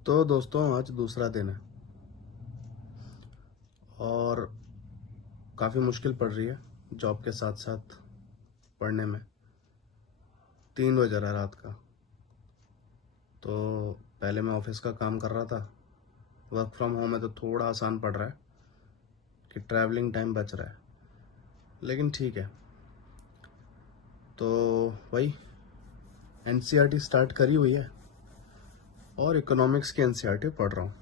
तो दोस्तों आज दूसरा दिन है और काफ़ी मुश्किल पड़ रही है जॉब के साथ साथ पढ़ने में। 3 बज रहा है रात का। तो पहले मैं ऑफिस का काम कर रहा था। वर्क फ्रॉम होम है तो थोड़ा आसान पड़ रहा है कि ट्रैवलिंग टाइम बच रहा है, लेकिन ठीक है। तो वही एनसीईआरटी स्टार्ट करी हुई है और इकोनॉमिक्स की एनसीईआरटी पढ़ रहा हूँ।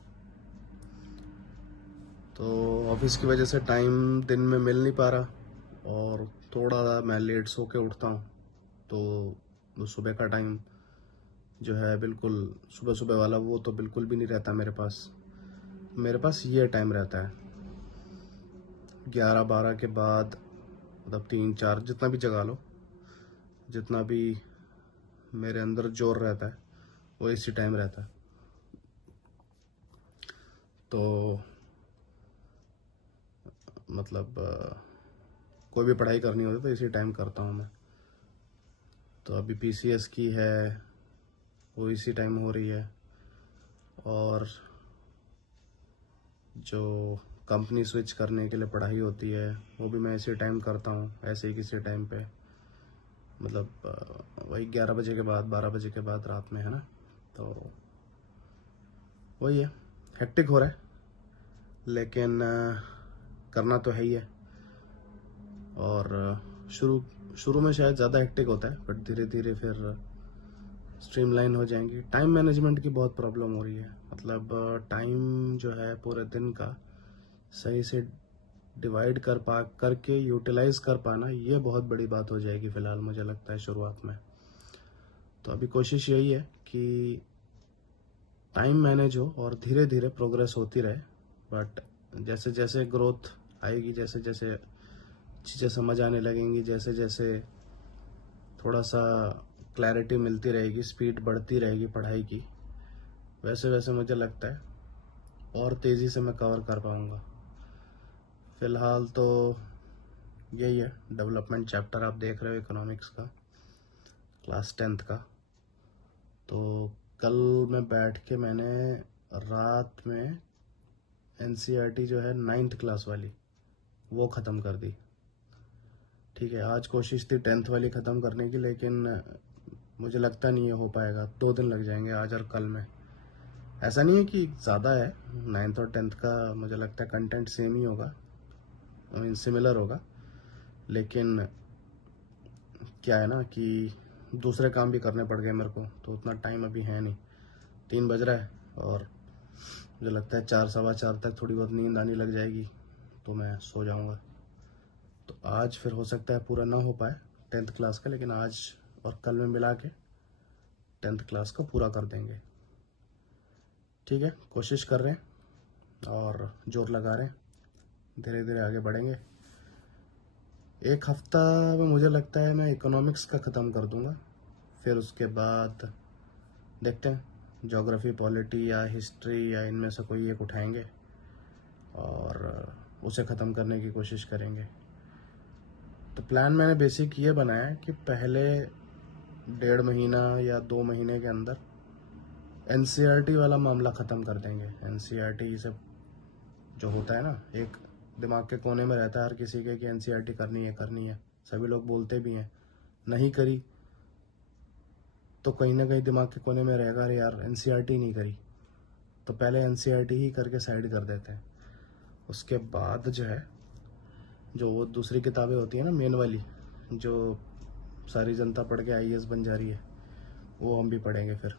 तो ऑफिस की वजह से टाइम दिन में मिल नहीं पा रहा और थोड़ा मैं लेट सो के उठता हूँ। तो वो सुबह का टाइम जो है बिल्कुल सुबह सुबह वाला वो तो बिल्कुल भी नहीं रहता मेरे पास ये टाइम रहता है 11-12 के बाद, मतलब 3-4 जितना भी जगा लो, जितना भी मेरे अंदर जोर रहता है वो इसी टाइम रहता है। तो मतलब कोई भी पढ़ाई करनी होती तो इसी टाइम करता हूँ मैं। तो अभी पीसीएस की है, वो इसी टाइम हो रही है। और जो कंपनी स्विच करने के लिए पढ़ाई होती है वो भी मैं इसी टाइम करता हूँ, ऐसे ही किसी टाइम पे, मतलब वही 11 बजे के बाद, 12 बजे के बाद रात में, है ना। तो वही है, हेक्टिक हो रहा है, लेकिन करना तो है ही है। और शुरू शुरू में शायद ज़्यादा हेक्टिक होता है, बट धीरे धीरे फिर स्ट्रीमलाइन हो जाएंगी। टाइम मैनेजमेंट की बहुत प्रॉब्लम हो रही है, मतलब टाइम जो है पूरे दिन का सही से डिवाइड कर पा करके यूटिलाइज कर पाना, ये बहुत बड़ी बात हो जाएगी फिलहाल, मुझे लगता है शुरुआत में। तो अभी कोशिश यही है कि टाइम मैनेज हो और धीरे धीरे प्रोग्रेस होती रहे। बट जैसे जैसे ग्रोथ आएगी, जैसे जैसे चीज़ें समझ आने लगेंगी, जैसे जैसे थोड़ा सा क्लैरिटी मिलती रहेगी, स्पीड बढ़ती रहेगी पढ़ाई की, वैसे वैसे मुझे लगता है और तेज़ी से मैं कवर कर पाऊँगा। फ़िलहाल तो यही है, डेवलपमेंट चैप्टर आप देख रहे हो इकोनॉमिक्स का, क्लास 10th का। तो कल मैं बैठ के मैंने रात में एनसीईआरटी जो है 9th क्लास वाली वो ख़त्म कर दी। ठीक है, आज कोशिश थी 10th वाली ख़त्म करने की, लेकिन मुझे लगता नहीं है हो पाएगा। 2 दिन लग जाएंगे आज और कल में। ऐसा नहीं है कि ज़्यादा है, 9th और 10th का मुझे लगता है कंटेंट सेम ही होगा, आई मीन सिमिलर होगा। लेकिन क्या है ना कि दूसरे काम भी करने पड़ गए मेरे को, तो उतना टाइम अभी है नहीं। 3 बज रहा है और मुझे लगता है 4-4:15 तक थोड़ी बहुत नींद आने लग जाएगी, तो मैं सो जाऊंगा। तो आज फिर हो सकता है पूरा ना हो पाए 10th क्लास का, लेकिन आज और कल में मिला के 10th क्लास को पूरा कर देंगे। ठीक है, कोशिश कर रहे हैं और जोर लगा रहे हैं, धीरे धीरे आगे बढ़ेंगे। एक हफ्ता में मुझे लगता है मैं इकोनॉमिक्स का ख़त्म कर दूंगा। फिर उसके बाद देखते हैं, ज्योग्राफी, पॉलिटी या हिस्ट्री या इनमें से कोई एक उठाएंगे और उसे ख़त्म करने की कोशिश करेंगे। तो प्लान मैंने बेसिक ये बनाया है कि पहले 1.5 महीना या 2 महीने के अंदर एनसीईआरटी वाला मामला ख़त्म कर देंगे। एनसीईआरटी सब जो होता है ना, एक दिमाग के कोने में रहता है हर किसी के कि एनसीईआरटी करनी है, सभी लोग बोलते भी हैं। नहीं करी तो कहीं ना कहीं दिमाग के कोने में रहेगा, अरे यार एनसीईआरटी नहीं करी, तो पहले एनसीईआरटी ही करके साइड कर देते हैं। उसके बाद जो है, जो दूसरी किताबें होती है ना मेन वाली, जो सारी जनता पढ़ के आईएएस बन जा रही है, वो हम भी पढ़ेंगे फिर।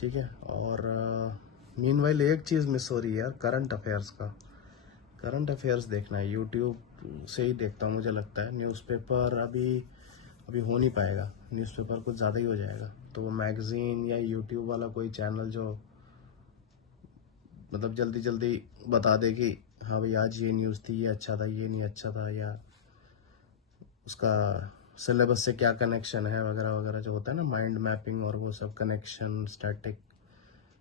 ठीक है। और मीनवाइल एक चीज़ मिस हो रही है यार, करंट अफेयर्स का। करंट अफेयर्स देखना है, यूट्यूब से ही देखता हूँ मुझे लगता है। न्यूज़पेपर अभी अभी हो नहीं पाएगा, न्यूज़पेपर कुछ ज़्यादा ही हो जाएगा। तो वो मैगज़ीन या यूट्यूब वाला कोई चैनल जो मतलब जल्दी जल्दी बता दे कि हाँ भाई आज ये न्यूज़ थी, ये अच्छा था, ये नहीं अच्छा था, या उसका सिलेबस से क्या कनेक्शन है वगैरह वगैरह, जो होता है ना माइंड मैपिंग और वो सब कनेक्शन, स्टैटिक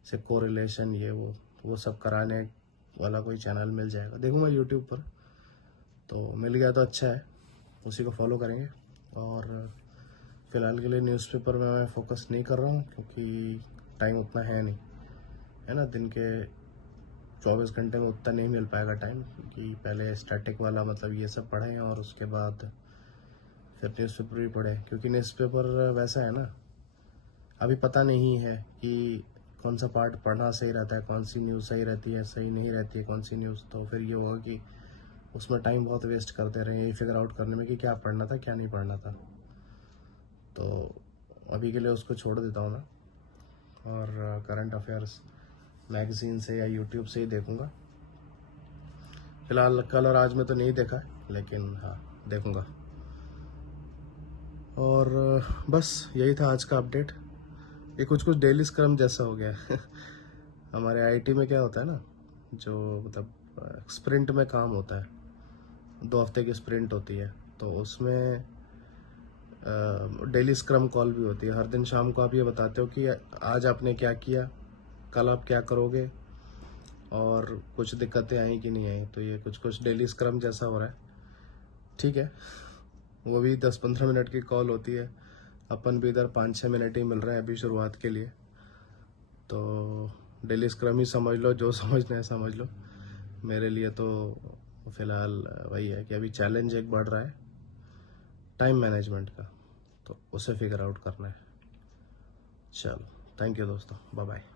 से कोरिलेशन, ये वो सब कराने वाला कोई चैनल मिल जाएगा, देखूंगा यूट्यूब पर। तो मिल गया तो अच्छा है, उसी को फॉलो करेंगे। और फ़िलहाल के लिए न्यूज़पेपर में मैं फ़ोकस नहीं कर रहा हूँ क्योंकि टाइम उतना है नहीं। है ना, दिन के 24 घंटे में उतना नहीं मिल पाएगा टाइम कि पहले स्टैटिक वाला मतलब ये सब पढ़ें और उसके बाद फिर न्यूज़पेपर भी पढ़ें, क्योंकि न्यूज़पेपर वैसा है ना, अभी पता नहीं है कि कौन सा पार्ट पढ़ना सही रहता है, कौन सी न्यूज़ सही रहती है, सही नहीं रहती है कौन सी न्यूज़। तो फिर ये होगा कि उसमें टाइम बहुत वेस्ट करते रहे ये फिगर आउट करने में कि क्या पढ़ना था क्या नहीं पढ़ना था। तो अभी के लिए उसको छोड़ देता हूँ मैं, और करंट अफेयर्स मैगज़ीन से या यूट्यूब से ही देखूँगा। फिलहाल कल और आज में तो नहीं देखा, लेकिन हाँ देखूँगा। और बस यही था आज का अपडेट। ये कुछ डेली स्क्रम जैसा हो गया हमारे आईटी में क्या होता है ना, जो मतलब स्प्रिंट में काम होता है, 2 हफ्ते की स्प्रिंट होती है, तो उसमें डेली स्क्रम कॉल भी होती है। हर दिन शाम को आप ये बताते हो कि आज आपने क्या किया, कल आप क्या करोगे, और कुछ दिक्कतें आई कि नहीं आई। तो ये कुछ डेली स्क्रम जैसा हो रहा है, ठीक है। वो भी 10-15 मिनट की कॉल होती है, अपन भी इधर 5-6 मिनट ही मिल रहा है अभी शुरुआत के लिए। तो डेली स्क्रम ही समझ लो, जो समझना है समझ लो। मेरे लिए तो फिलहाल वही है कि अभी चैलेंज एक बढ़ रहा है टाइम मैनेजमेंट का, तो उसे फिगर आउट करना है। चलो, थैंक यू दोस्तों, बाय बाय।